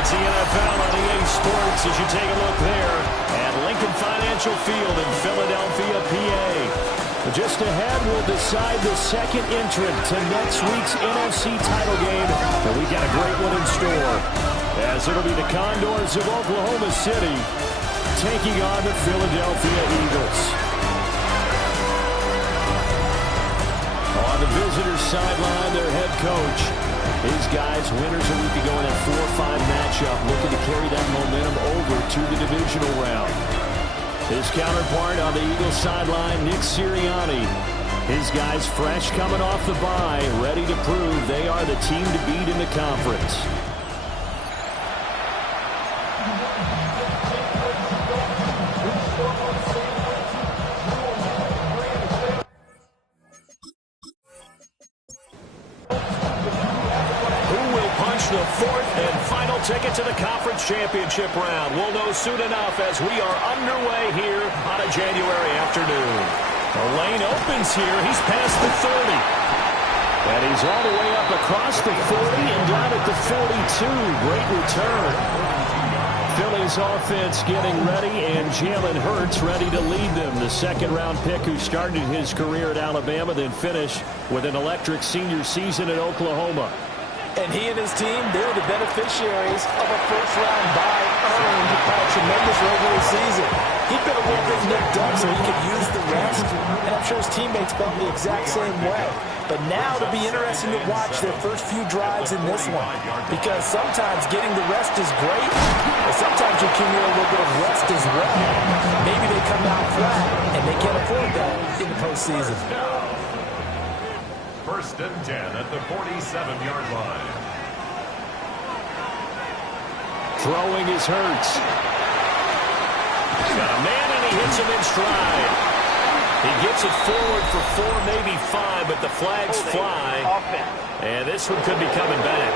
It's the NFL on EA Sports as you take a look there at Lincoln Financial Field in Philadelphia, PA. Just ahead, we'll decide the second entrant to next week's NFC title game, and we've got a great one in store, as it'll be the Condors of Oklahoma City taking on the Philadelphia Eagles. On the visitors' sideline, their head coach. His guys, winners a week ago in that 4-5 matchup, looking to carry that momentum over to the divisional round. His counterpart on the Eagles sideline, Nick Sirianni. His guys fresh coming off the bye, ready to prove they are the team to beat in the conference. The fourth and final ticket to the conference championship round. We'll know soon enough as we are underway here on a January afternoon. The lane opens here. He's past the 30. And he's all the way up across the 40 and down at the 42. Great return. Philly's offense getting ready, and Jalen Hurts ready to lead them. The second-round pick who started his career at Alabama, then finished with an electric senior season at Oklahoma. And he and his team, they're the beneficiaries of a first-round bye earned by a tremendous regular season. He'd been a little bit nicked up so he could use the rest, and I'm sure his teammates felt the exact same way. But now it'll be interesting to watch their first few drives in this one, because sometimes getting the rest is great, but sometimes you accumulate a little bit of rest as well. Maybe they come out flat, and they can't afford that in the postseason. First and 10 at the 47-yard line. Throwing is Hurts. He's got a man and he hits him in stride. He gets it forward for 4, maybe 5, but the flags fly. And this one could be coming back.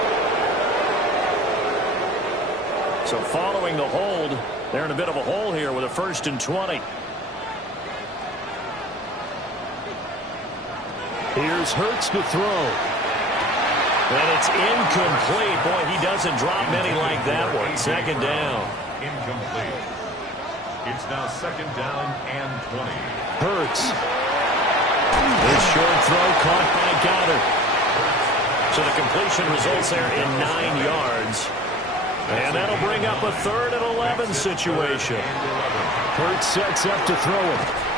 So following the hold, they're in a bit of a hole here with a 1st and 20. Here's Hurts to throw. And it's incomplete. Boy, he doesn't drop many like that one. Second down. Incomplete. It's now second down and 20. Hurts. This short throw caught by Goddard. So the completion results there in 9 yards. And that'll bring up a 3rd and 11 situation. Hurts sets up to throw it.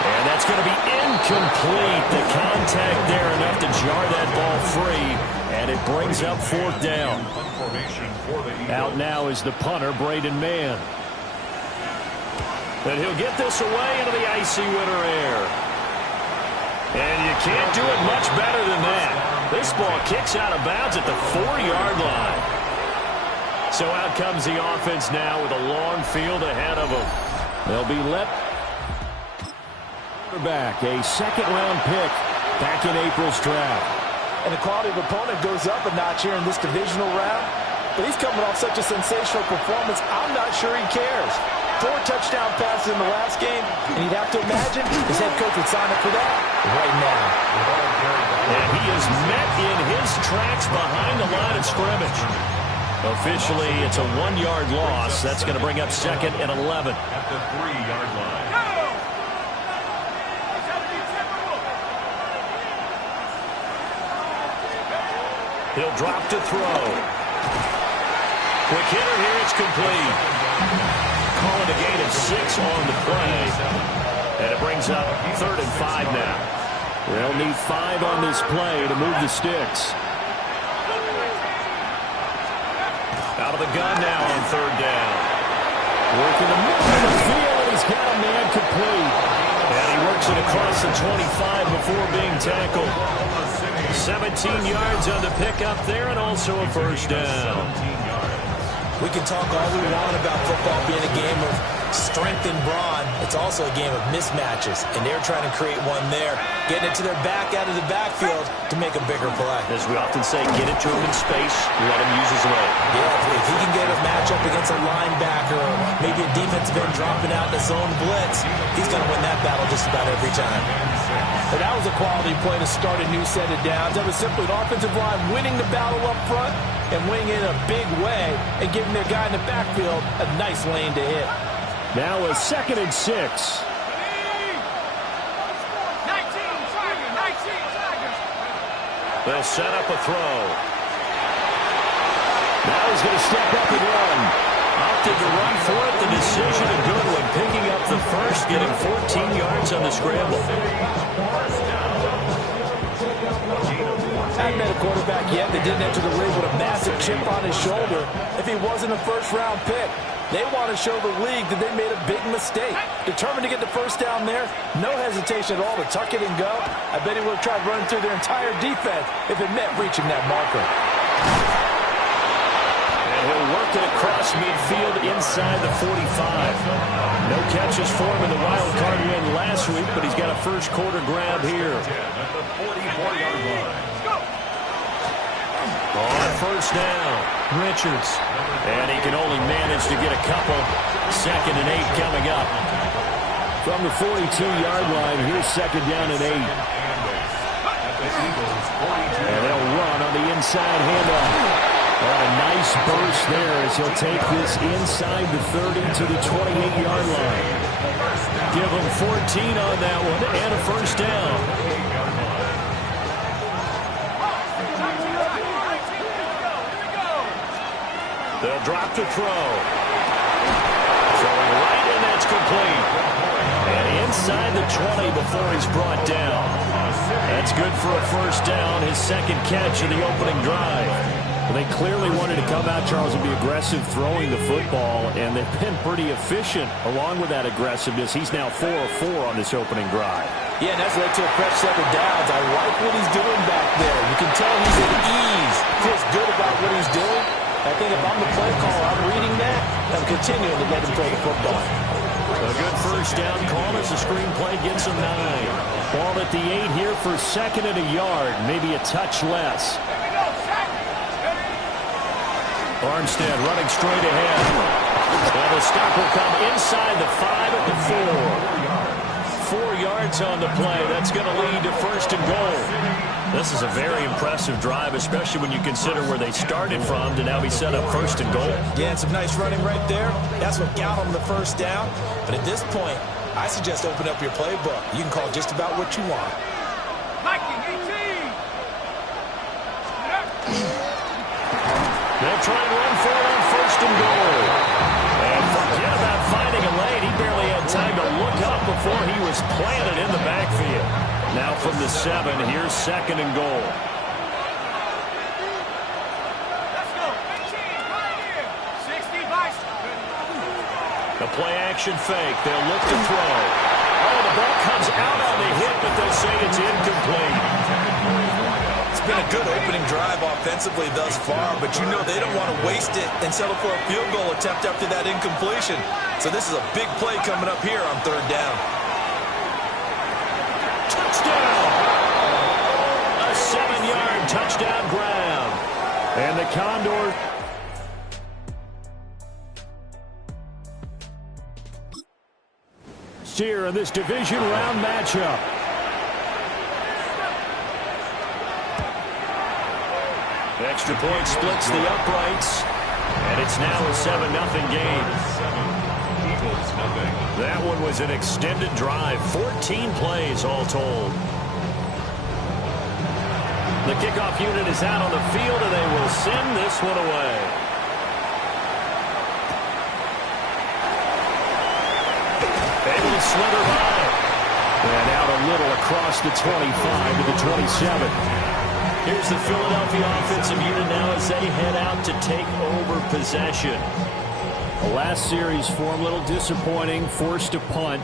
And that's going to be incomplete. The contact there enough to jar that ball free. And it brings up 4th down. Out now is the punter, Braden Mann. And he'll get this away into the icy winter air. And you can't do it much better than that. This ball kicks out of bounds at the 4-yard line. So out comes the offense now with a long field ahead of them. They'll be let back, a second-round pick back in April's draft. And the quality of opponent goes up a notch here in this divisional round. But he's coming off such a sensational performance, I'm not sure he cares. 4 touchdown passes in the last game, and you'd have to imagine his head coach would sign up for that right now. And he is met in his tracks behind the line of scrimmage. Officially, it's a 1-yard loss. That's going to bring up 2nd and 11. At the 3-yard line. He'll drop to throw. Quick hitter here, it's complete. Calling a gain of 6 on the play. And it brings up 3rd and 5 now. They'll need 5 on this play to move the sticks. Out of the gun now on 3rd down. Working the middle of the field, and he's got a man complete. And he works it across the 25 before being tackled. 17 yards on the pickup there, and also a 1st down. We can talk all we want about football being a game of strength and brawn. It's also a game of mismatches, and they're trying to create one there, getting it to their back out of the backfield to make a bigger play. As we often say, get it to him in space, let him use his leg. Yeah, if he can get a matchup against a linebacker or maybe a defensive end dropping out in the zone blitz, he's going to win that battle just about every time. And that was a quality play to start a new set of downs. That was simply an offensive line winning the battle up front and winning it in a big way and giving their guy in the backfield a nice lane to hit. Now a 2nd and 6. They'll set up a throw. Now he's going to step up and run. Opted to run for it. The decision a good one. Picking up the first, getting 14 yards on the scramble. I haven't met a quarterback yet that didn't enter the league with a massive chip on his shoulder if he wasn't a first-round pick. They want to show the league that they made a big mistake. Determined to get the first down there, no hesitation at all to tuck it and go. I bet he would have tried running through their entire defense if it meant reaching that marker. And he'll work it across midfield inside the 45. No catches for him in the wild card win last week, but he's got a first quarter grab here. On first down, Richards. And he can only manage to get a couple. 2nd and 8 coming up. From the 42-yard line, here's 2nd down and 8. And they'll run on the inside handoff. And a nice burst there as he'll take this inside the 30 to the 28-yard line. Give him 14 on that one and a first down. They'll drop to throw. Throwing right, and that's complete. And inside the 20 before he's brought down. That's good for a first down, his 2nd catch of the opening drive. Well, they clearly wanted to come out, Charles, and be aggressive throwing the football, and they've been pretty efficient along with that aggressiveness. He's now 4 of 4 on this opening drive. Yeah, and that's led to a fresh 7 downs. I like what he's doing back there. You can tell he's at ease. Feels good about what he's doing. I think if I'm the play caller, I'm reading that, I'm continuing to let him throw the football. A good first down call as the screenplay gets him 9. Ball at the 8 here for 2nd and a yard, maybe a touch less. Armstead running straight ahead. And the stop will come inside the 5 at the 4. 4 yards on the play. That's going to lead to 1st and goal. This is a very impressive drive, especially when you consider where they started from to now be set up 1st and goal. Yeah, and some nice running right there. That's what got them the first down. But at this point, I suggest open up your playbook. You can call just about what you want. They'll try and run for it on 1st and goal. And forget about finding a lane. He barely had time to look up before he was planted in the backfield. Now from the 7, here's 2nd and goal. Let's go. 15, right here. 60 by. The play action fake. They'll look to throw. Oh, the ball comes out on the hit, but they'll say it's incomplete. It's been a good opening drive offensively thus far, but you know they don't want to waste it and settle for a field goal attempt after that incompletion. So this is a big play coming up here on 3rd down. Touchdown! A 7-yard touchdown ground. And the Condors. Here in this division round matchup. Extra point splits the uprights. And it's now a 7-0 game. That one was an extended drive. 14 plays all told. The kickoff unit is out on the field, and they will send this one away. Able to slither by. And out a little across the 25 to the 27. Here's the Philadelphia offensive unit now as they head out to take over possession. The last series for them, a little disappointing, forced a punt.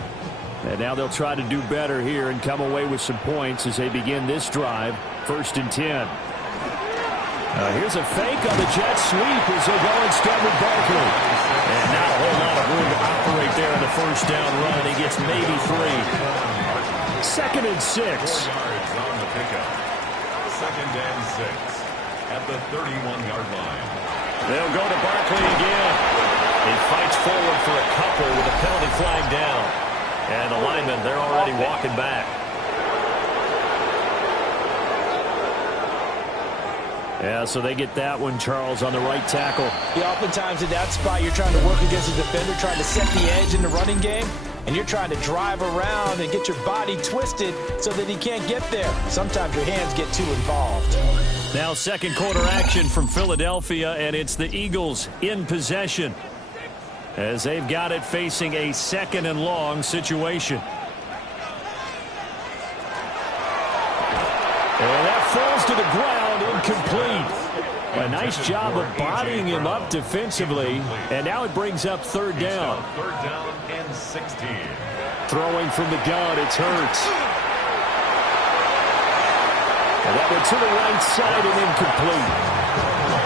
And now they'll try to do better here and come away with some points as they begin this drive. 1st and 10. Here's a fake on the jet sweep as they go instead with Barkley. And not a whole lot of room to operate there in the first down run. He gets maybe 3. 2nd and 6. 4 yards on the pickup. 2nd and 6 at the 31-yard line. They'll go to Barkley again. He fights forward for a couple with a penalty flag down. And the linemen, they're already walking back. Yeah, so they get that one, Charles, on the right tackle. Yeah, oftentimes in that spot, you're trying to work against a defender, trying to set the edge in the running game, and you're trying to drive around and get your body twisted so that he can't get there. Sometimes your hands get too involved. Now second quarter action from Philadelphia, and it's the Eagles in possession as they've got it facing a 2nd and long situation. And that falls to the ground, incomplete. A nice job of bodying him up defensively, and now it brings up 3rd down. 3rd down and 16. Throwing from the gun, it's Hurts. And that one to the right side and incomplete.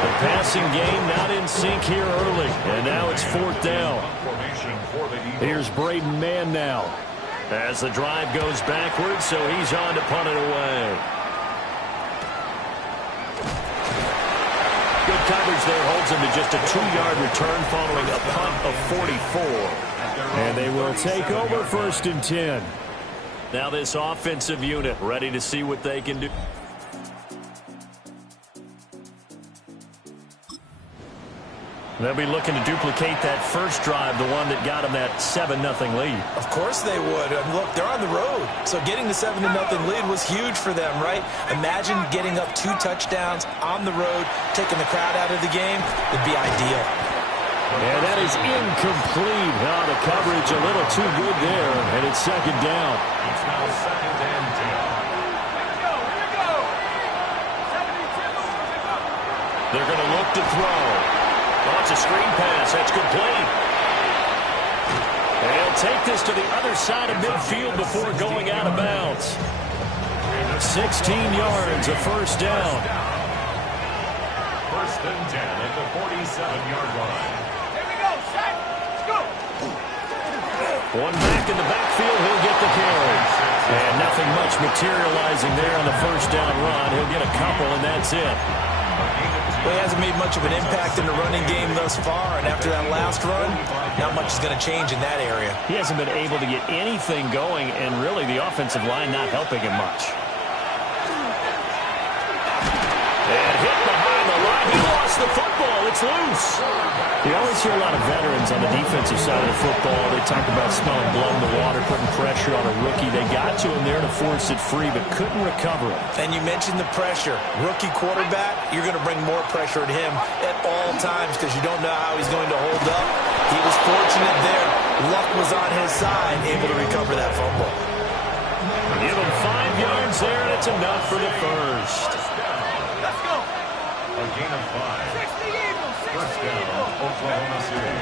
The passing game not in sync here early, and now it's 4th down. Here's Braden Mann now as the drive goes backwards, so he's on to punt it away. Good coverage there holds him to just a 2-yard return following a punt of 44. And they will take over 1st and 10. Now this offensive unit ready to see what they can do. They'll be looking to duplicate that first drive, the one that got them that 7-0 lead. Of course they would. Look, they're on the road. So getting the 7-0 lead was huge for them, right? Imagine getting up 2 touchdowns on the road, taking the crowd out of the game. It'd be ideal. And that is incomplete. Oh, the coverage a little too good there, and it's 2nd down. It's now 2nd and 10. Here we go. 72. They're going to look to throw. Oh, it's a screen pass. That's complete. And he'll take this to the other side of midfield before going out of bounds. 16 yards, a 1st down. 1st and 10 at the 47-yard line. Here we go, set. Let's go. One back in the backfield, he'll get the carry. And nothing much materializing there on the 1st down run. He'll get a couple, and that's it. Well, he hasn't made much of an impact in the running game thus far, and after that last run, not much is going to change in that area. He hasn't been able to get anything going, and really the offensive line not helping him much. And hit behind the line. He lost the football. It's loose. You always hear a lot of veterans on the defensive side of the football. They talk about smelling blood in the water, putting pressure on a rookie. They got to him there to force it free, but couldn't recover it. And you mentioned the pressure. Rookie quarterback, you're going to bring more pressure at him at all times because you don't know how he's going to hold up. He was fortunate there. Luck was on his side, able to recover that fumble. Give him 5 yards there, and it's enough for the first. Let's go. A gain of 5. 60 Eagles. 1st down, Oklahoma City.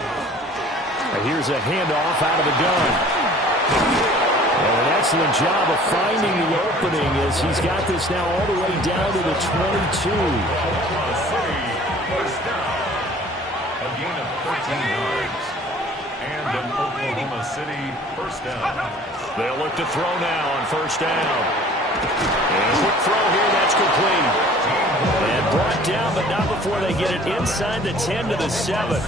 And here's a handoff out of the gun. And an excellent job of finding the opening as he's got this now all the way down to the 22. Oklahoma City, 1st down. A gain of 13 yards. And an Oklahoma City 1st down. They'll look to throw now on 1st down. And a quick throw here, that's complete. And brought down, but not before they get it inside the 10 to the 7.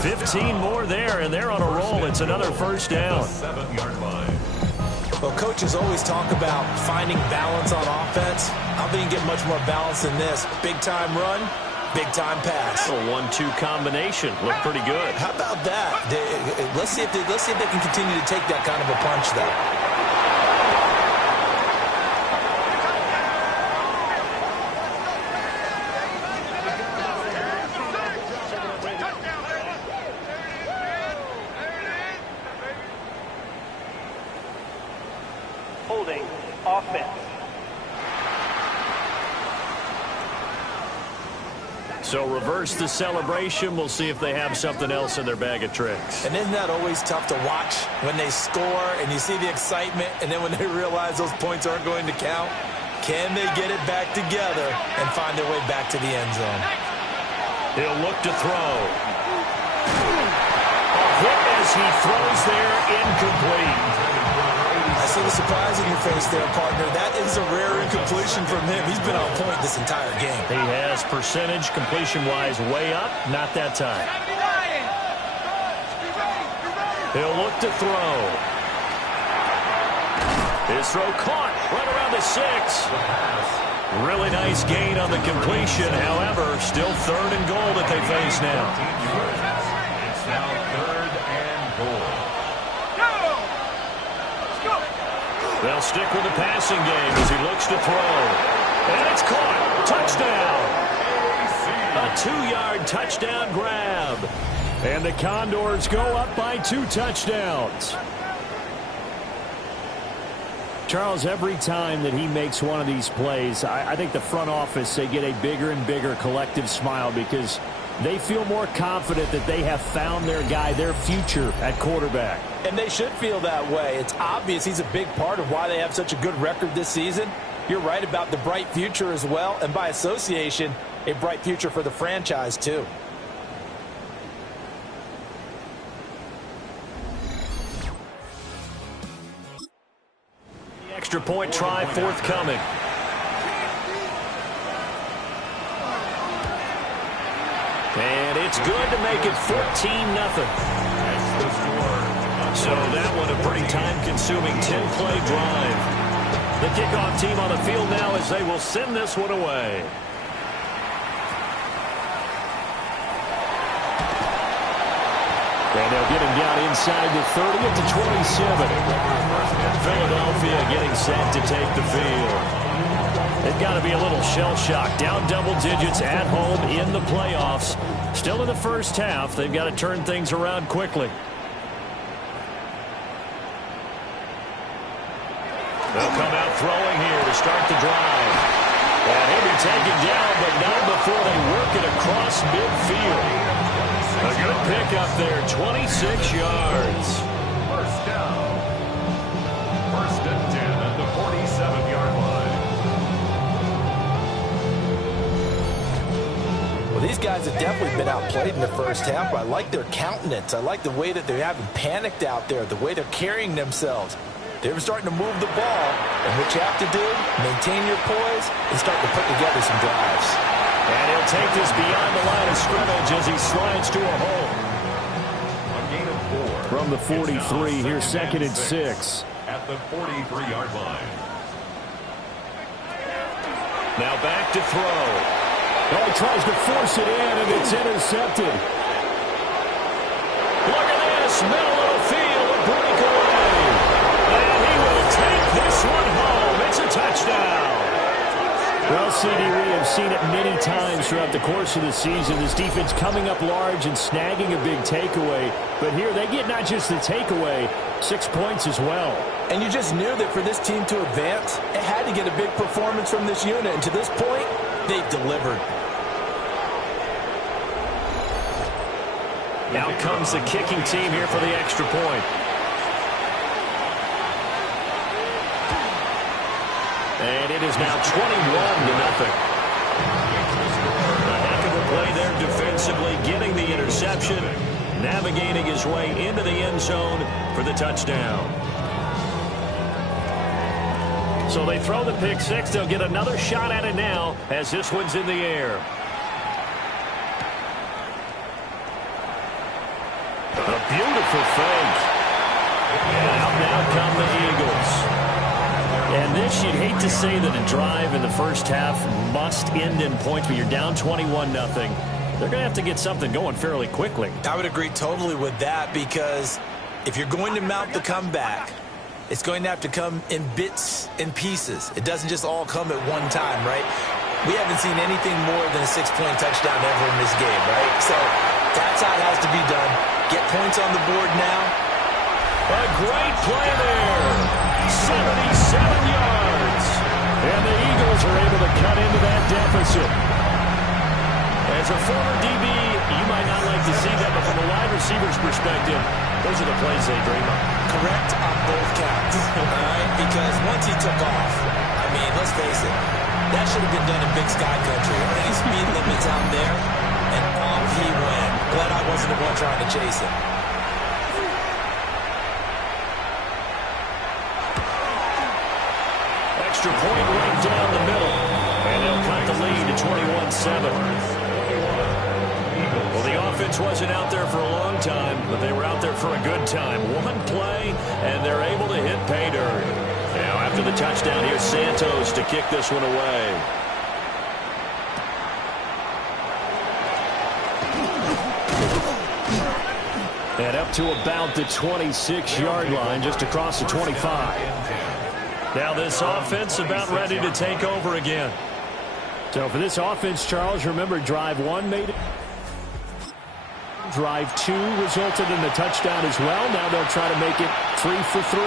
15 more there, and they're on a roll. It's another 1st down. 7-yard line. Well, coaches always talk about finding balance on offense. I don't think you can get much more balance than this. Big-time run, big-time pass. A 1-2 combination. Looked pretty good. How about that? Let's see if they can continue to take that kind of a punch, though. Holding offense. So reverse the celebration. We'll see if they have something else in their bag of tricks. And isn't that always tough to watch when they score and you see the excitement and then when they realize those points aren't going to count? Can they get it back together and find their way back to the end zone? He'll look to throw. A hit as He throws there, incomplete. I see the surprise in your face there, partner. That is a rare incompletion from him. He's been on point this entire game. He has percentage completion-wise way up. Not that time. He'll look to throw. His throw caught right around the 6. Really nice gain on the completion. However, still 3rd and goal that they face now. It's now 3rd and goal. They'll stick with the passing game as he looks to throw. And it's caught. Touchdown. A 2-yard touchdown grab. And the Condors go up by 2 touchdowns. Charles, every time that he makes one of these plays, I think the front office, they get a bigger and bigger collective smile because they feel more confident that they have found their guy, their future at quarterback. And they should feel that way. It's obvious he's a big part of why they have such a good record this season. You're right about the bright future as well, and by association, a bright future for the franchise too. The extra point try forthcoming. And it's good to make it 14-0. So that one a pretty time-consuming 10-play drive. The kickoff team on the field now as they will send this one away. And they'll get him down inside the 30 at the 27. Philadelphia getting set to take the field. They've got to be a little shell-shocked. Down double digits at home in the playoffs. Still in the first half. They've got to turn things around quickly. They'll come out throwing here to start the drive. And he'll be taken down, but not before they work it across midfield. A good pickup there, 26 yards. First down. 1st and 10 at the 47-yard line. Well, these guys have definitely been outplayed in the first half, but I like their countenance. I like the way that they haven't panicked out there, the way they're carrying themselves. They're starting to move the ball, and what you have to do, maintain your poise and start to put together some drives. And he'll take this beyond the line of scrimmage as he slides to a hole. A gain of 4. From the 43, here's 2nd and 6. At the 43-yard line. Now back to throw. Oh, he tries to force it in, and it's intercepted. Look at this, middle of the field, a breakaway. And he will take this one home. It's a touchdown. Well, CD, we have seen it many times throughout the course of the season. This defense coming up large and snagging a big takeaway. But here they get not just the takeaway, 6 points as well. And you just knew that for this team to advance, it had to get a big performance from this unit. And to this point, they've delivered. Now comes the kicking team here for the extra point. And it is now 21-0. A heck of a play there defensively, getting the interception, navigating his way into the end zone for the touchdown. So they throw the pick six. They'll get another shot at it now as this one's in the air. A beautiful fake. And out now come the Eagles. And this, you'd hate to say that a drive in the first half must end in points, but you're down 21-0. They're going to have to get something going fairly quickly. I would agree totally with that, because if you're going to mount the comeback, it's going to have to come in bits and pieces. It doesn't just all come at one time, right? We haven't seen anything more than a 6-point touchdown ever in this game, right? So that's how it has to be done. Get points on the board now. A great play there. 77 yards. And the Eagles are able to cut into that deficit. As a former DB, you might not like to see that, but from a wide receiver's perspective, those are the plays they dream of. Correct on both counts, all right? Because once he took off, I mean, let's face it, that should have been done in Big Sky Country. Any speed limits out there, and off he went. Glad I wasn't the one trying to chase him. extra point right down the middle. And they'll cut the lead to 21-7. Well, the offense wasn't out there for a long time, but they were out there for a good time. One play, and they're able to hit pay dirt. Now, after the touchdown, here's Santos to kick this one away. And up to about the 26-yard line, just across the 25. Now this offense about ready to take over again. So for this offense, Charles, remember drive 1 made it. Drive 2 resulted in a touchdown as well. Now they'll try to make it 3 for 3.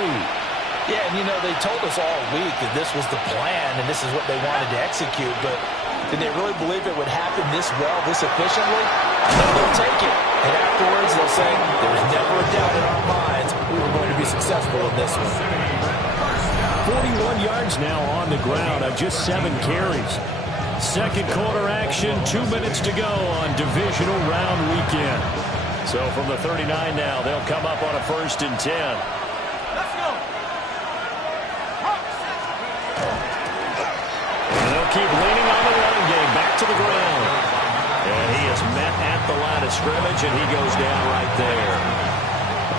Yeah, and you know, they told us all week that this was the plan and this is what they wanted to execute, but did they really believe it would happen this well, this efficiently? No, they'll take it. And afterwards, they'll say, there was never a doubt in our minds we were going to be successful in this one. 41 yards now on the ground on just 7 carries. Second quarter action, 2 minutes to go on divisional round weekend. So from the 39 now, they'll come up on a 1st and 10. Let's go. And they'll keep leaning on the running game, back to the ground. And he is met at the line of scrimmage, and he goes down right there.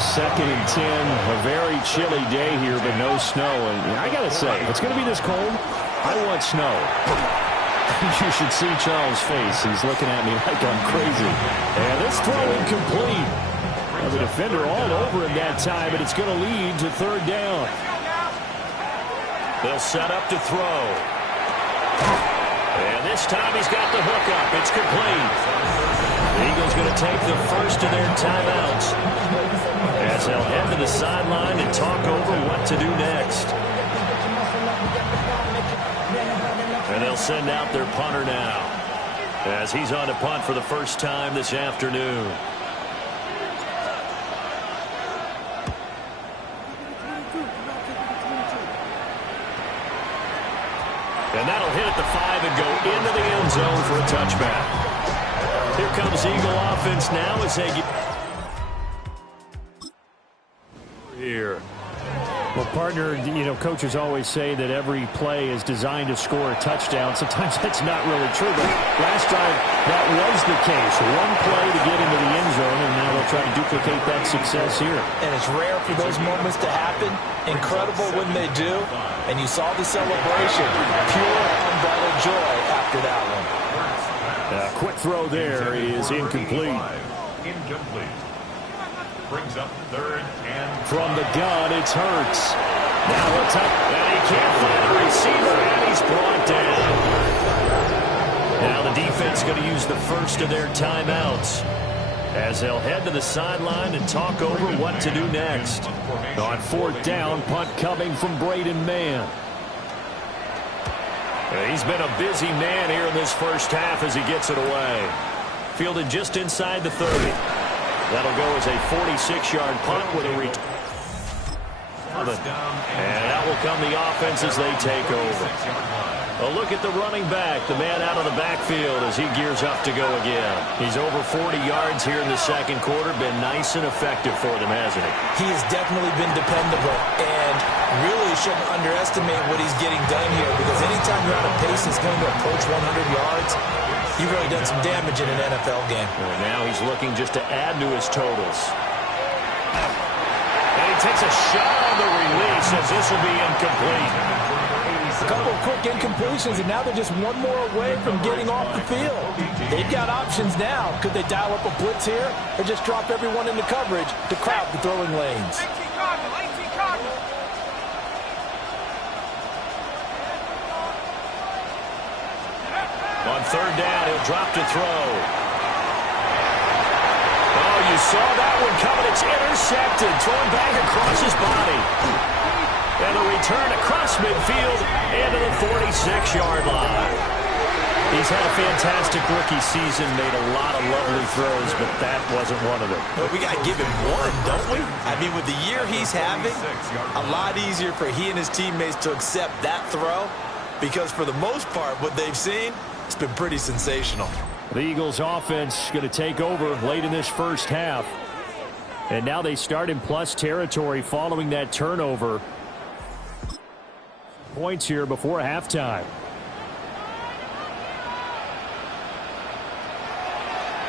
2nd and 10, a very chilly day here, but no snow. And I got to say, if it's going to be this cold, I want snow. You should see Charles' face. He's looking at me like I'm crazy. And this throw incomplete. Well, the defender all over him that time, but it's going to lead to 3rd down. They'll set up to throw. And this time he's got the hook up. It's complete. The Eagles going to take the first of their timeouts as they'll head to the sideline and talk over what to do next. And they'll send out their punter now as he's on to punt for the first time this afternoon. And that'll hit at the 5 and go into the end zone for a touchback. Here comes Eagle offense now as they get here. Well, partner, you know, coaches always say that every play is designed to score a touchdown. Sometimes that's not really true, but last time that was the case. One play to get into the end zone, and now they'll try to duplicate that success here. And it's rare for those moments to happen. Incredible when they do. And you saw the celebration. Pure, unbridled joy after that one. A quick throw there is incomplete. Incomplete. Brings up 3rd and From the gun, it's Hurts. Now it's up, and he can't find a receiver, and he's brought down. Now the defense going to use the first of their timeouts as they'll head to the sideline and talk over what to do next. On 4th down, punt coming from Braden Mann. He's been a busy man here in this first half as he gets it away. Fielded just inside the 30. That'll go as a 46-yard punt with a return. And out will come the offense as they take over. A look at the running back, the man out of the backfield as he gears up to go again. He's over 40 yards here in the second quarter. Been nice and effective for them, hasn't he? He has definitely been dependable and really shouldn't underestimate what he's getting done here, because anytime you're on a pace that's going to approach 100 yards, you've really done some damage in an NFL game. And now he's looking just to add to his totals. And he takes a shot on the release as this will be incomplete. A couple of quick incompletions, and now they're just one more away from getting off the field. They've got options now. Could they dial up a blitz here or just drop everyone into coverage to crowd the throwing lanes? 18 Cardinals. On 3rd down, he'll drop to throw. Oh, you saw that one coming. It's intercepted. Thrown back across his body. And a return across midfield and to the 46-yard line. He's had a fantastic rookie season, made a lot of lovely throws, but that wasn't one of them. Well, we got to give him one, don't we? I mean, with the year he's having, a lot easier for he and his teammates to accept that throw, because for the most part, what they've seen, it's been pretty sensational. The Eagles offense going to take over late in this first half. And now they start in plus territory following that turnover. points here before halftime.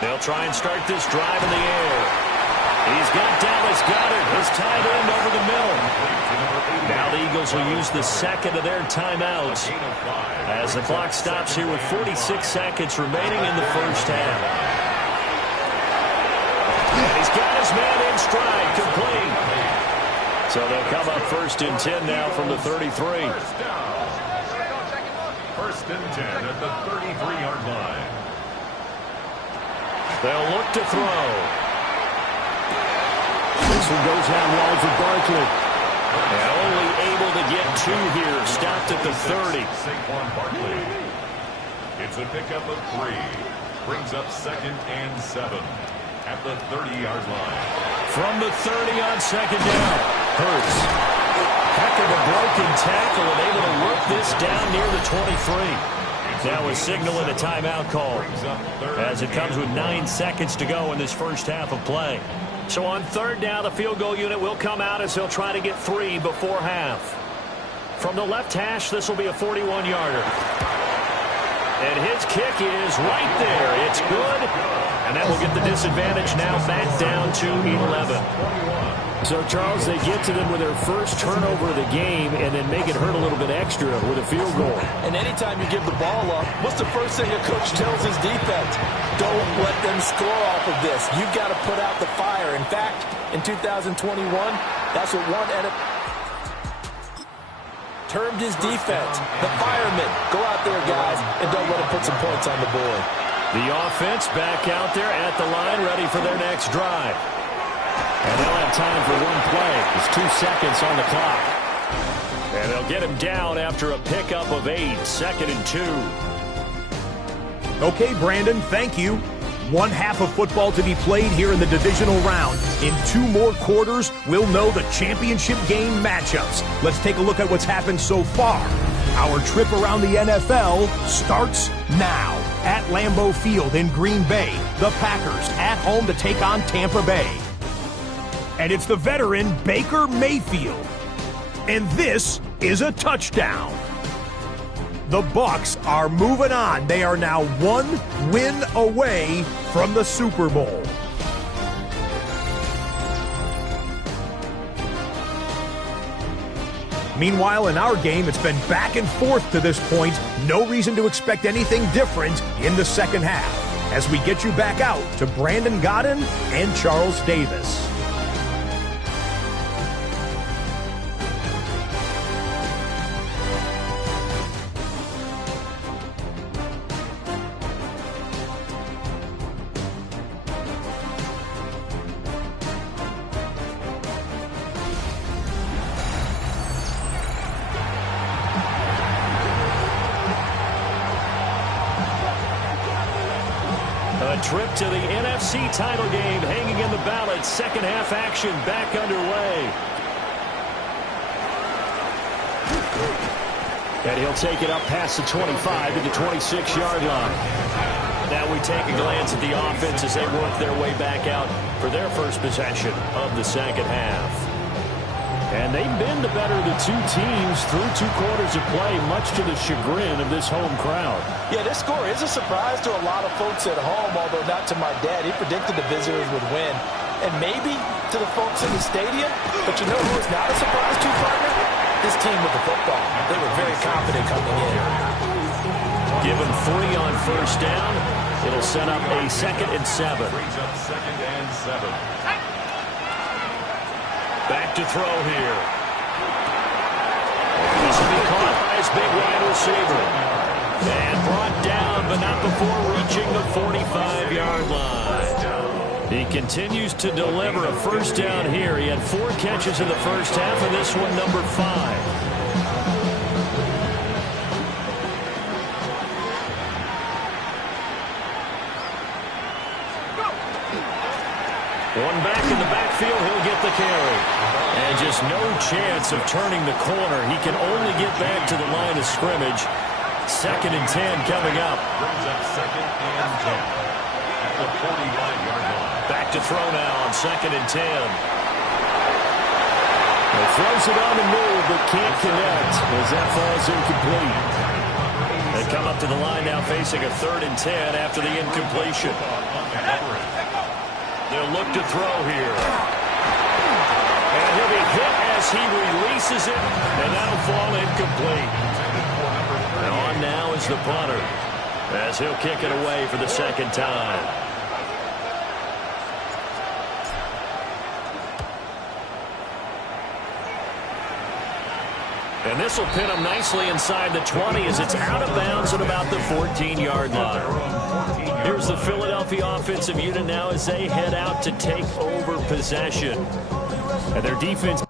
They'll try and start this drive in the air. He's got Dallas Goedert, his tight end, over the middle. Now the Eagles will use the second of their timeouts as the clock stops here with 46 seconds remaining in the first half. And he's got his man in stride, complete. So they'll come up 1st and 10 now from the 33. First and 10 at the 33-yard line. They'll look to throw. This one goes down wide for Barkley. And only able to get 2 here. Stopped at the 30. Saquon Barkley. It's a pickup of 3. Brings up 2nd and 7 at the 30-yard line. From the 30 on 2nd down. Hurts. Heck of a broken tackle and able to work this down near the 23. Now a signal and a timeout call as it comes with 9 seconds to go in this first half of play. So on 3rd down, the field goal unit will come out as they'll try to get 3 before half. From the left hash, this will be a 41-yarder. And his kick is right there. It's good. And that will get the disadvantage now back down to 11. So, Charles, they get to them with their first turnover of the game and then make it hurt a little bit extra with a field goal. And anytime you give the ball up, what's the first thing a coach tells his defense? Don't let them score off of this. You've got to put out the fire. In fact, in 2021, that's what one edit termed his defense. The firemen. Go out there, guys, and don't let them put some points on the board. The offense back out there at the line, ready for their next drive. And they'll have time for one play. There's 2 seconds on the clock. And they'll get him down after a pickup of 8. 2nd and 2. Okay, Brandon, thank you. One half of football to be played here in the divisional round. In 2 more quarters, we'll know the championship game matchups. Let's take a look at what's happened so far. Our trip around the NFL starts now. At Lambeau Field in Green Bay, the Packers at home to take on Tampa Bay. And it's the veteran Baker Mayfield. And this is a touchdown. The Bucs are moving on. They are now 1 win away from the Super Bowl. Meanwhile, in our game, it's been back and forth to this point. No reason to expect anything different in the second half as we get you back out to Brandon Gaudin and Charles Davis. Trip to the NFC title game hanging in the balance. Second half action back underway. And he'll take it up past the 25 to the 26-yard line. Now we take a glance at the offense as they work their way back out for their first possession of the second half. And they've been the better of the 2 teams through 2 quarters of play, much to the chagrin of this home crowd. Yeah, this score is a surprise to a lot of folks at home, although not to my dad. He predicted the visitors would win. And maybe to the folks in the stadium. But you know who is not a surprise to, partner? This team with the football. They were very confident coming in. Give them 3 on first down. It'll set up a 2nd and 7. Brings up 2nd and 7. Back to throw here. This will be caught by his big wide receiver. And brought down, but not before reaching the 45-yard line. He continues to deliver a first down here. He had 4 catches in the first half, and this one number 5. One back in the backfield, he'll get the carry. And just no chance of turning the corner. He can only get back to the line of scrimmage. 2nd and 10 coming up. Brings up 2nd and 10 at the 45-yard line. Back to throw now on 2nd and 10. Throws it on the move, but can't connect as that falls incomplete. They come up to the line now facing a 3rd and 10 after the incompletion. They'll look to throw here. And he'll be hit as he releases it, and that'll fall incomplete. And on now is the punter as he'll kick it away for the 2nd time. And this will pin him nicely inside the 20 as it's out of bounds at about the 14-yard line. Here's the Philadelphia offensive unit now as they head out to take over possession. And their defense...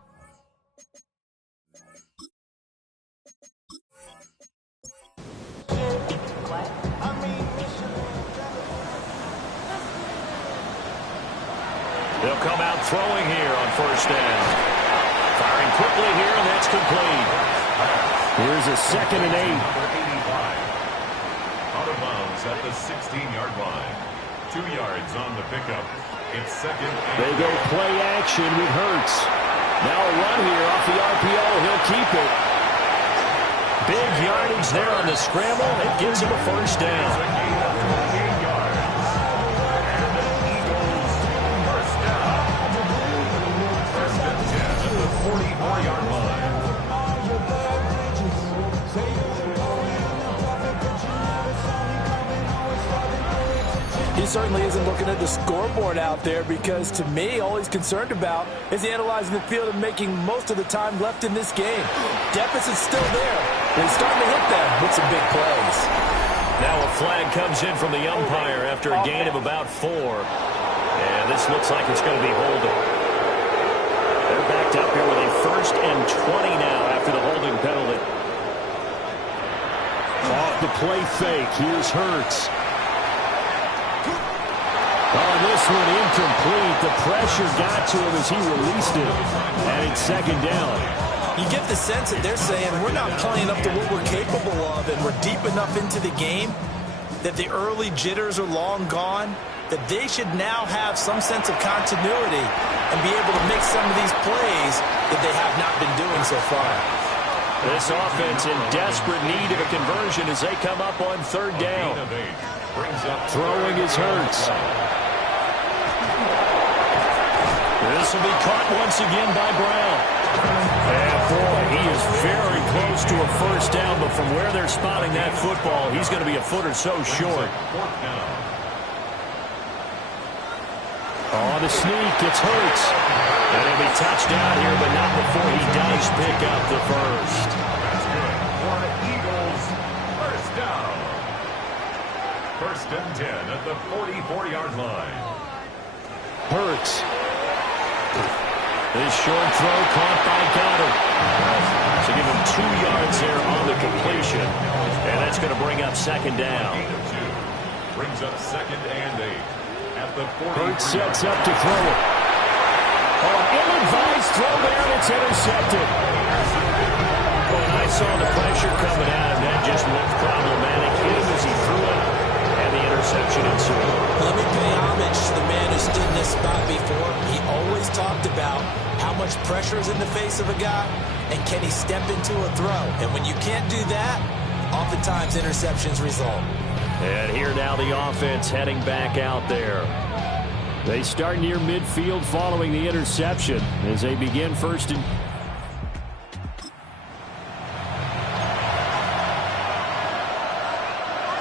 They'll come out throwing here on 1st down. Firing quickly here, and that's complete. Here's a 2nd and 8. Out of bounds at the 16-yard line. 2 yards on the pickup. It's 2nd. They go play action with Hurts. Now a run here off the RPO. He'll keep it. Big yardage there on the scramble. It gives him a 1st down. He certainly isn't looking at the scoreboard out there because, to me, all he's concerned about is analyzing the field and making most of the time left in this game. Deficit's still there, but he's starting to hit them with some big plays. Now a flag comes in from the umpire after a gain of about 4. And this looks like it's going to be holding. They're backed up here with a 1st and 20 now after the holding penalty. Off the play fake. Here's Hurts. Oh, this one incomplete. The pressure got to him as he released it. And it's 2nd down. You get the sense that they're saying we're not playing up to what we're capable of, and we're deep enough into the game that the early jitters are long gone, that they should now have some sense of continuity and be able to make some of these plays that they have not been doing so far. This offense in desperate need of a conversion as they come up on 3rd down. Throwing is Hurts. This will be caught once again by Brown. And boy, he is very close to a 1st down, but from where they're spotting that football, he's going to be a foot or so short. On the sneak, it's Hurts. And he'll be touched down here, but not before he does pick up the 1st. That's good for the Eagles. 1st down. 1st and 10 at the 44-yard line. Hurts. This short throw caught by Goddard. So give him 2 yards there on the completion. And that's going to bring up 2nd down. Brings up 2nd and 8. At the 40. Hurts sets up to throw it. Oh, an ill-advised throw there, and it's intercepted. Well, I saw the pressure coming at him. That just looked problematic. Hit him as he threw it, and the interception ensued. Let me pay homage to the man who stood in this spot before. He always talked about how much pressure is in the face of a guy, and can he step into a throw. And when you can't do that, oftentimes interceptions result. And here now the offense heading back out there. They start near midfield following the interception as they begin 1st and...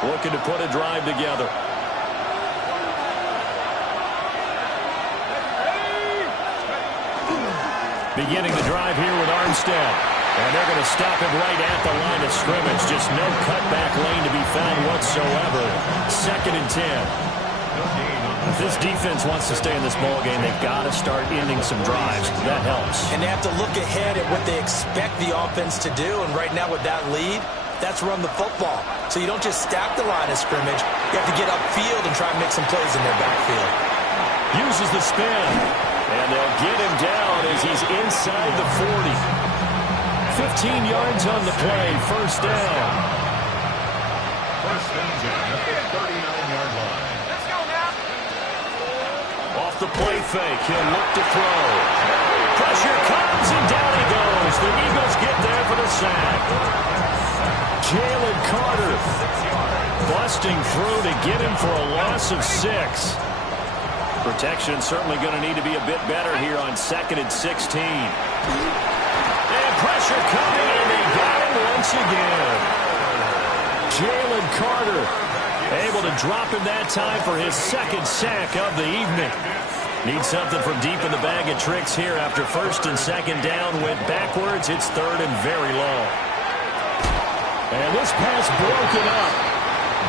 Looking to put a drive together. Beginning the drive here with Armstead. And they're going to stop him right at the line of scrimmage. Just no cutback lane to be found whatsoever. 2nd and 10. If this defense wants to stay in this ballgame, they've got to start ending some drives. That helps. And they have to look ahead at what they expect the offense to do. And right now with that lead, that's run the football. So you don't just stack the line of scrimmage. You have to get upfield and try and make some plays in their backfield. Uses the spin. And they'll get him down as he's inside the 40. 15 yards on the play. 1st down. 1st and 10 at the 39-yard line. Let's go now. Off the play fake, he'll look to throw. Pressure comes, and down he goes. The Eagles get there for the sack. Jalen Carter busting through to get him for a loss of 6. Protection certainly going to need to be a bit better here on 2nd and 16. And pressure coming, and they got him once again. Jalen Carter able to drop him that time for his 2nd sack of the evening. Needs something from deep in the bag of tricks here after 1st and 2nd down. Went backwards. It's 3rd and very long. And this pass broken up.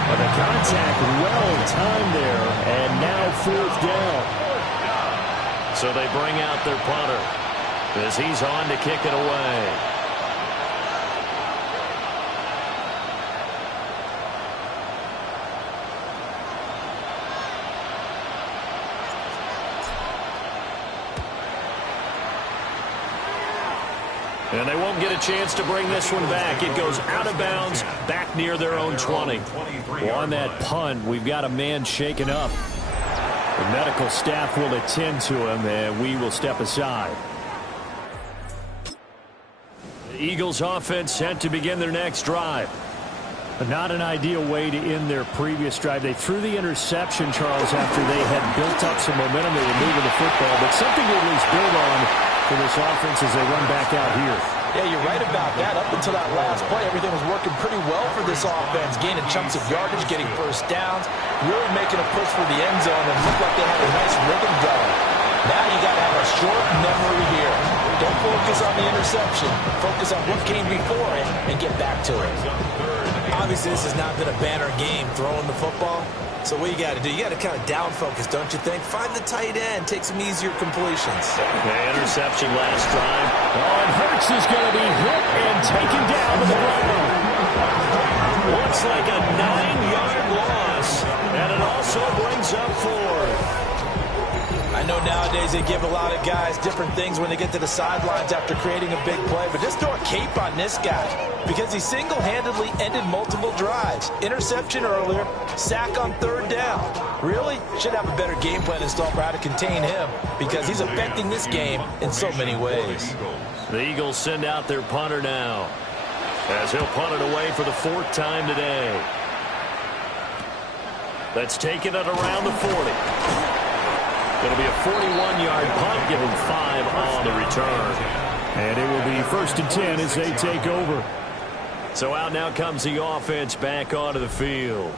But the contact well timed there. And now 4th down. So they bring out their punter as he's on to kick it away. And they won't get a chance to bring this one back. It goes out of bounds, back near their own 20. Well, on that punt, we've got a man shaken up. The medical staff will attend to him, and we will step aside. The Eagles offense set to begin their next drive. But not an ideal way to end their previous drive. They threw the interception, Charles, after they had built up some momentum. They were moving the football, but something to at least build on for this offense as they run back out here. Yeah, you're right about that. Up until that last play, everything was working pretty well for this offense, gaining chunks of yardage, getting first downs, really making a push for the end zone, and looked like they had a nice rhythm going. Now you got to have a short memory here. Don't focus on the interception. Focus on what came before it and get back to it. Obviously, this has not been a banner game throwing the football. So what you got to do, you got to kind of down focus, don't you think? Find the tight end, take some easier completions. The interception last drive. Oh, and Hurts is going to be hit and taken down to the ground. Looks like a 9-yard loss, and it also brings up 4. I know nowadays they give a lot of guys different things when they get to the sidelines after creating a big play, but just throw a cape on this guy because he single-handedly ended multiple drives. Interception earlier, sack on 3rd down. Really? Should have a better game plan installed for how to contain him because he's affecting this game in so many ways. The Eagles send out their punter now as he'll punt it away for the 4th time today. Let's take it at around the 40. It'll be a 41-yard punt, giving 5 on the return. And it will be 1st and 10 as they take over. So out now comes the offense back onto the field.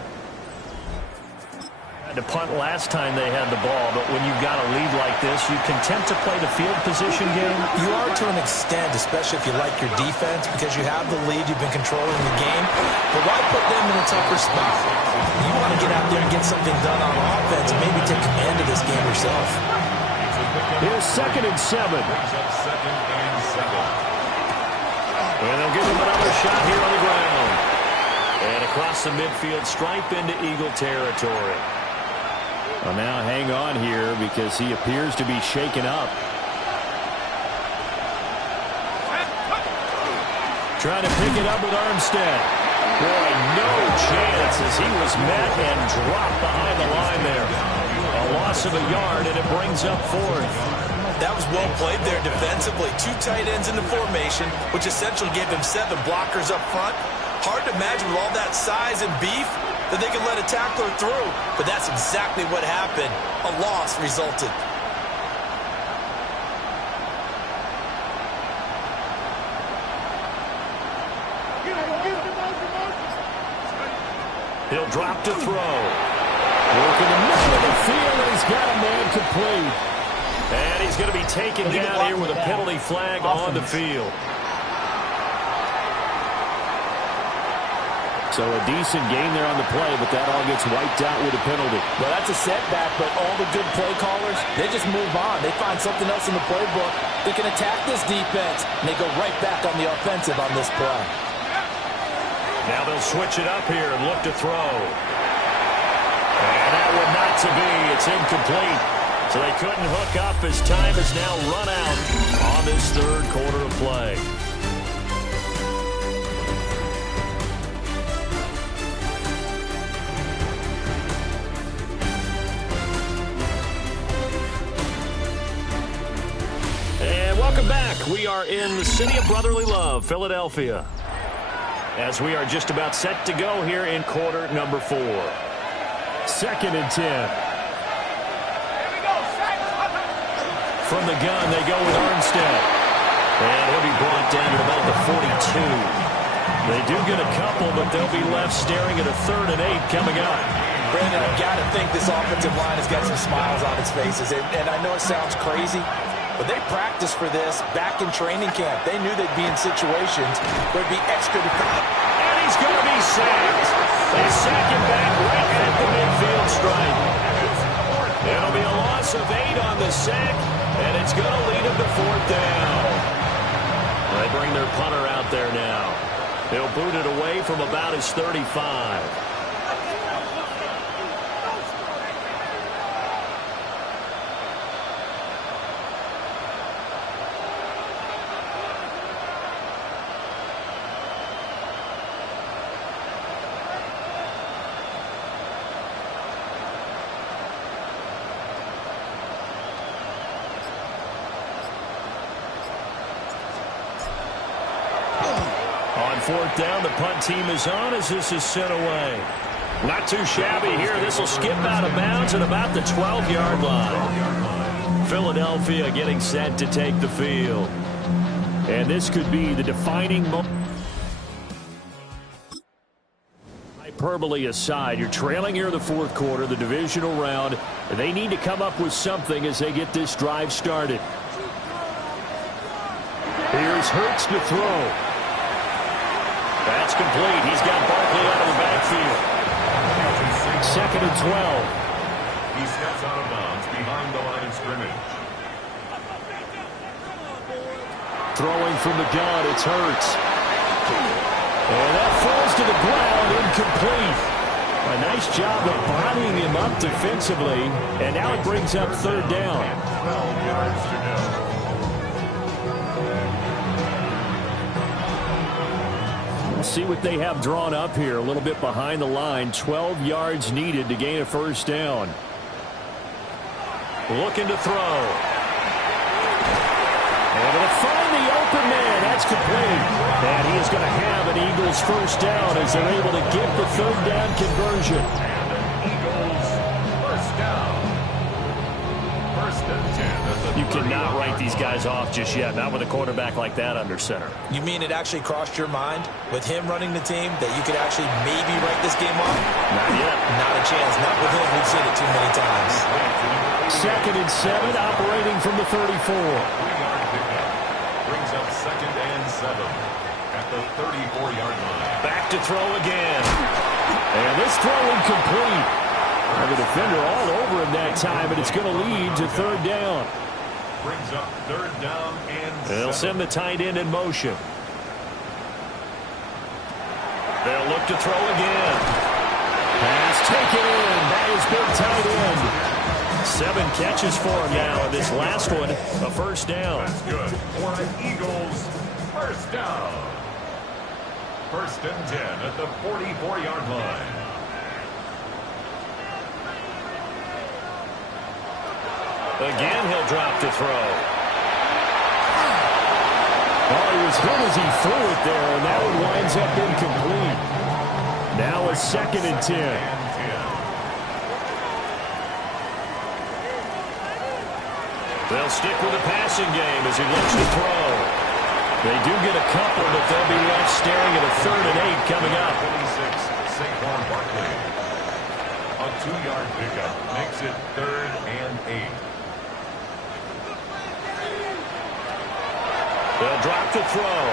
Had to punt last time they had the ball, but when you've got a lead like this, you content to play the field position game? You are to an extent, especially if you like your defense, because you have the lead, you've been controlling the game. But why put them in a tougher spot? You want to get out there and get something done on offense and maybe take command of this game yourself. Here's 2nd and 7. And they'll give him another shot here on the ground. And across the midfield, stripe into Eagle territory. Well, now hang on here because he appears to be shaken up. Trying to pick it up with Armstead. Boy, no chance as he was met and dropped behind the line there. A loss of a yard, and it brings up 4th. That was well played there defensively. 2 tight ends in the formation, which essentially gave him 7 blockers up front. Hard to imagine with all that size and beef that they could let a tackler through, but that's exactly what happened. A loss resulted. He'll drop to throw. Working the middle of the field, and he's got a man complete. And he's going to be taken down here with a penalty flag on the field. So a decent gain there on the play, but that all gets wiped out with a penalty. Well, that's a setback, but all the good play callers, they just move on. They find something else in the playbook. They can attack this defense, and they go right back on the offensive on this play. Now they'll switch it up here and look to throw. And that one not to be. It's incomplete. So they couldn't hook up as time has now run out on this 3rd quarter of play. back. We are in the city of brotherly love, Philadelphia, as we are just about set to go here in quarter number 4. 2nd and 10. From the gun, they go with Armstead. And he'll be brought down to about the 42. They do get a couple, but they'll be left staring at a 3rd and 8 coming up. Brandon, I've got to think this offensive line has got some smiles on its faces. And I know it sounds crazy, but they practiced for this back in training camp. They knew they'd be in situations where it'd be extra defensive. And he's going to be sacked. They sack him back right at the midfield stripe. It'll be a loss of 8 on the sack, and it's going to lead him to 4th down. They bring their punter out there now. He'll boot it away from about his 35. On 4th down, the punt team is on as this is sent away. Not too shabby here. This will skip out of bounds at about the 12-yard line. Philadelphia getting set to take the field. And this could be the defining moment. Hyperbole aside, you're trailing here in the 4th quarter, the divisional round. They need to come up with something as they get this drive started. Here's Hurts to throw. That's complete. He's got Barkley out of the backfield. 2nd and 12. He steps out of bounds behind the line of scrimmage. Throwing from the gun, it's Hurts. And that falls to the ground, incomplete. A nice job of bodying him up defensively. And now it brings up 3rd down. 12 yards to go. See what they have drawn up here. A little bit behind the line. 12 yards needed to gain a 1st down. Looking to throw. And to find the open man. That's complete. And he is going to have an Eagles 1st down as they're able to get the 3rd down conversion. And an Eagles 1st down. 1st and 10. You cannot write these guys off just yet. Not with a quarterback like that under center. You mean it actually crossed your mind with him running the team that you could actually maybe write this game off? Not yet. Not a chance. Not with him. We've seen it too many times. 2nd and 7, operating from the 34. 3-yard pickup. Brings up 2nd and 7 at the 34-yard line. Back to throw again. And this throw incomplete. The defender all over him that time, but it's going to lead to 3rd down. Brings up 3rd down and They'll 7. send the tight end in motion. They'll look to throw again. Pass taken in by his big tight end. 7 catches for him now. This last one, a 1st down. That's good for an Eagles 1st down. 1st and 10 at the 44-yard line. Again, he'll drop to throw. Oh, he was hit as he threw it there, and that one winds up incomplete. Now a 2nd and 10. They'll stick with the passing game as he looks to throw. They do get a couple, but they'll be left staring at a 3rd and 8 coming up. 26, Saquon Barkley. A 2-yard pickup makes it 3rd and 8. They'll drop to throw.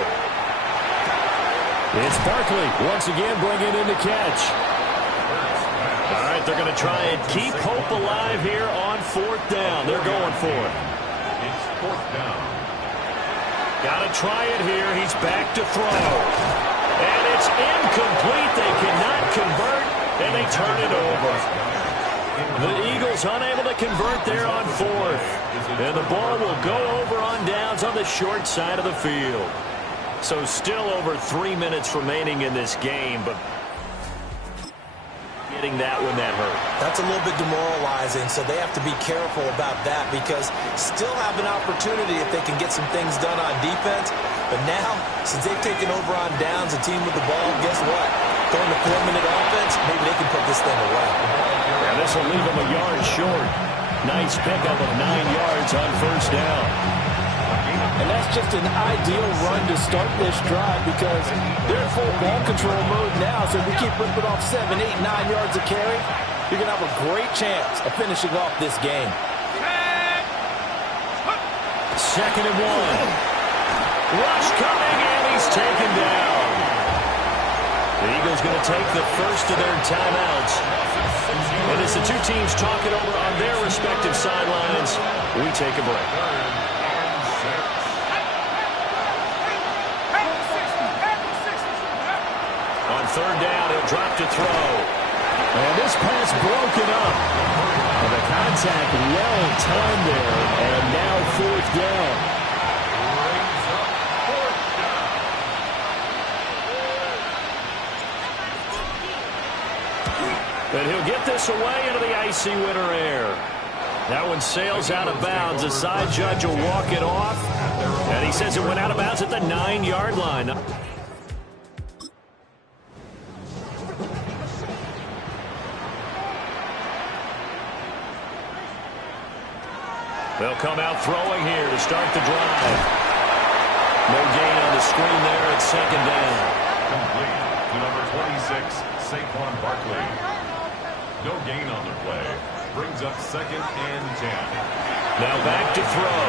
It's Barkley once again bringing in the catch. All right, they're going to try and keep hope alive here on 4th down. They're going for it. It's 4th down. Got to try it here. He's back to throw. And it's incomplete. They cannot convert, and they turn it over. The Eagles unable to convert there on 4th. And the ball will go over on downs on the short side of the field. So still over 3 minutes remaining in this game, but getting that when that hurt. That's a little bit demoralizing, so they have to be careful about that because still have an opportunity if they can get some things done on defense. But now, since they've taken over on downs, a team with the ball, guess what? Going to 4-minute offense, maybe they can put this thing away. And this will leave them a yard short. Nice pickup of 9 yards on first down. And that's just an ideal run to start this drive because they're in full ball control mode now. So if we keep ripping off 7, 8, 9 yards of carry, you're going to have a great chance of finishing off this game. 2nd and 1. Rush coming, and he's taken down. The Eagles going to take the first of their timeouts. And as the two teams talk it over on their respective sidelines, we take a break. On 3rd down, he'll drop to throw. And this pass broken up. And the contact well timed there, and now 4th down. And he'll get this away into the icy winter air. That one sails out of bounds. The side judge will walk it off. And he says it went out of bounds at the 9-yard line. They'll come out throwing here to start the drive. No gain on the screen there at 2nd down. Complete to number 26, Saquon Barkley. No gain on the play. Brings up 2nd and 10. Now back to throw.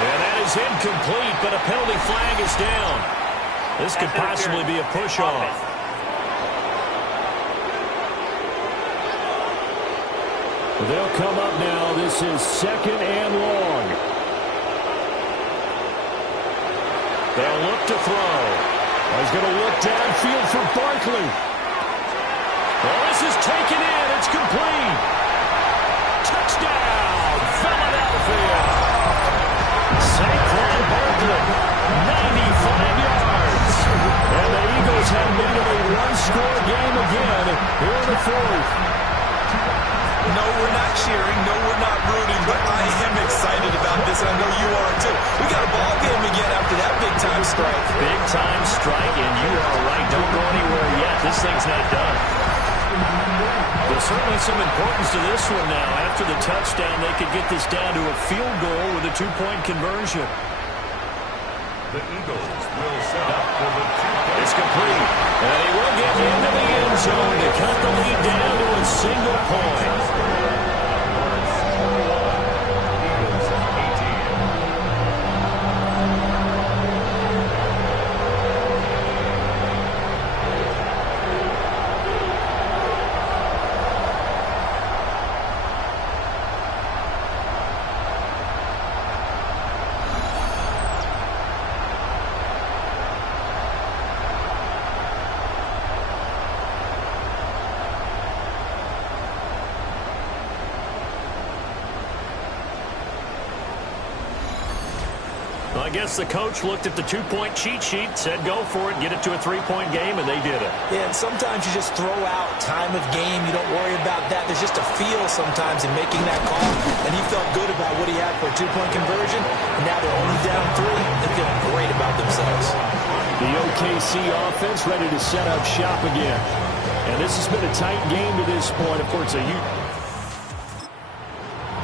And that is incomplete, but a penalty flag is down. This could possibly be a push-off. They'll come up now. This is 2nd and long. They'll look to throw. He's going to look downfield for Barkley. Well, this is taken in. It's complete. Touchdown, Philadelphia. Saquon Barkley, 95 yards. And the Eagles have made it a one-score game again here in the 4th. No, we're not cheering. No, we're not rooting. But I am excited about this, and I know you are too. We got a ball game again after that big-time strike. Big-time strike, and you are right. Don't go anywhere yet. This thing's not done. There's certainly some importance to this one now. After the touchdown, they could get this down to a field goal with a 2-point conversion. The Eagles will set up for the 2-point. It's complete. And he will get into the end zone to cut the lead down to a single point. I guess the coach looked at the 2-point cheat sheet, said go for it, get it to a 3-point game, and they did it. Yeah, and sometimes you just throw out time of game. You don't worry about that. There's just a feel sometimes in making that call, and he felt good about what he had for a 2-point conversion, and now they're only down 3. They're feeling great about themselves. The OKC offense ready to set up shop again. And this has been a tight game to this point. Of course,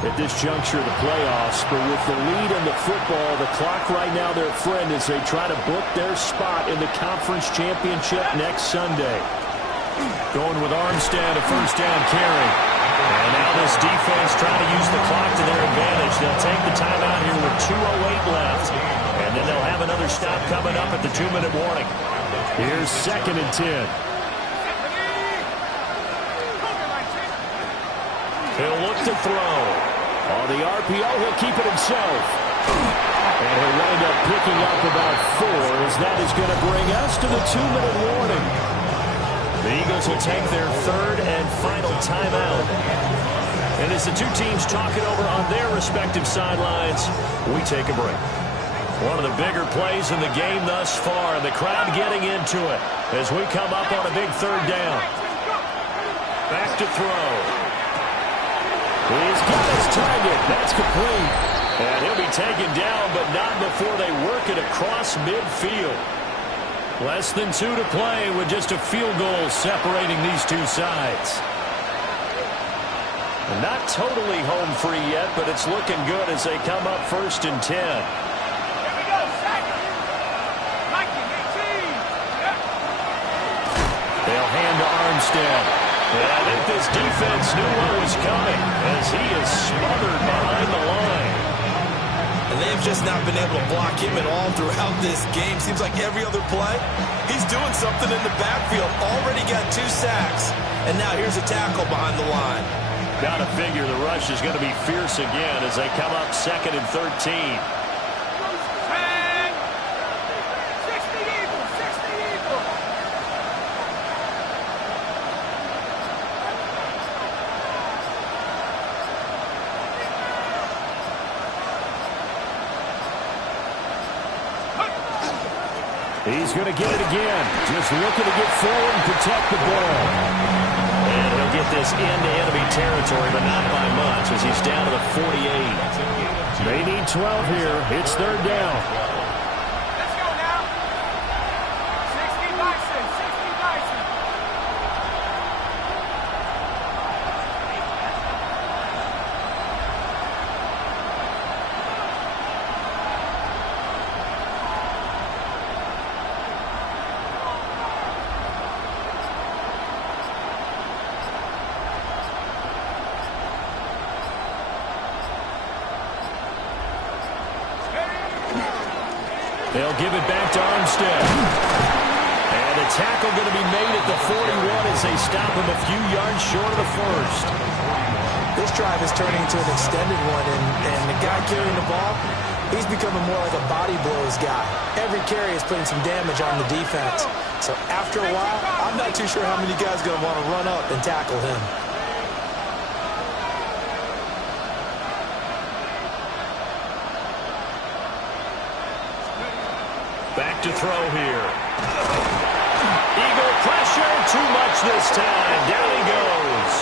at this juncture of the playoffs, but with the lead in the football, the clock right now their friend as they try to book their spot in the conference championship next Sunday. Going with Armstead, a first down carry. And now this defense trying to use the clock to their advantage. They'll take the timeout here with 2:08 left. And then they'll have another stop coming up at the 2-minute warning. Here's 2nd and 10. He'll look to throw. On the RPO, he'll keep it himself. And he'll wind up picking up about 4 as that is going to bring us to the 2-minute warning. The Eagles will take their 3rd and final timeout. And as the two teams talk it over on their respective sidelines, we take a break. One of the bigger plays in the game thus far, and the crowd getting into it as we come up on a big 3rd down. Back to throw. He's got his target. That's complete. And he'll be taken down, but not before they work it across midfield. Less than 2 to play with just a field goal separating these two sides. Not totally home free yet, but it's looking good as they come up 1st and 10. Here we go, second. Mikey, 18. Yep. They'll hand to Armstead. And I think this defense knew what was coming as he is smothered behind the line. And they've just not been able to block him at all throughout this game. Seems like every other play, he's doing something in the backfield. Already got 2 sacks. And now here's a tackle behind the line. Got to figure the rush is going to be fierce again as they come up 2nd and 13. 10. 60 Eagles, 60 Eagles. He's going to get it again. Just looking to get forward and protect the ball. And he'll get this into enemy territory, but not by much as he's down to the 48. They need 12 here. It's 3rd down. Let's go now. 60 Bison, 60 Bison. They'll give it back to Armstead. And a tackle going to be made at the 41 as they stop him a few yards short of the 1st. This drive is turning into an extended one, and the guy carrying the ball, he's becoming more like a body blows guy. Every carry is putting some damage on the defense. So after a while, I'm not too sure how many guys are going to want to run up and tackle him. Back to throw here. Eagle pressure, too much this time. Down he goes.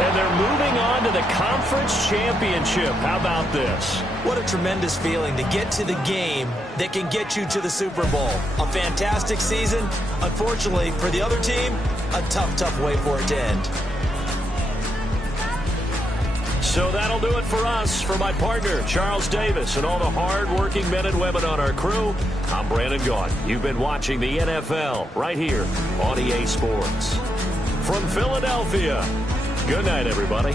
And they're moving on to the conference championship. How about this? What a tremendous feeling to get to the game that can get you to the Super Bowl. A fantastic season. Unfortunately, for the other team, a tough way for it to end. So that'll do it for us. For my partner, Charles Davis, and all the hard-working men and women on our crew, I'm Brandon Gaudin. You've been watching the NFL right here on EA Sports. From Philadelphia, good night, everybody.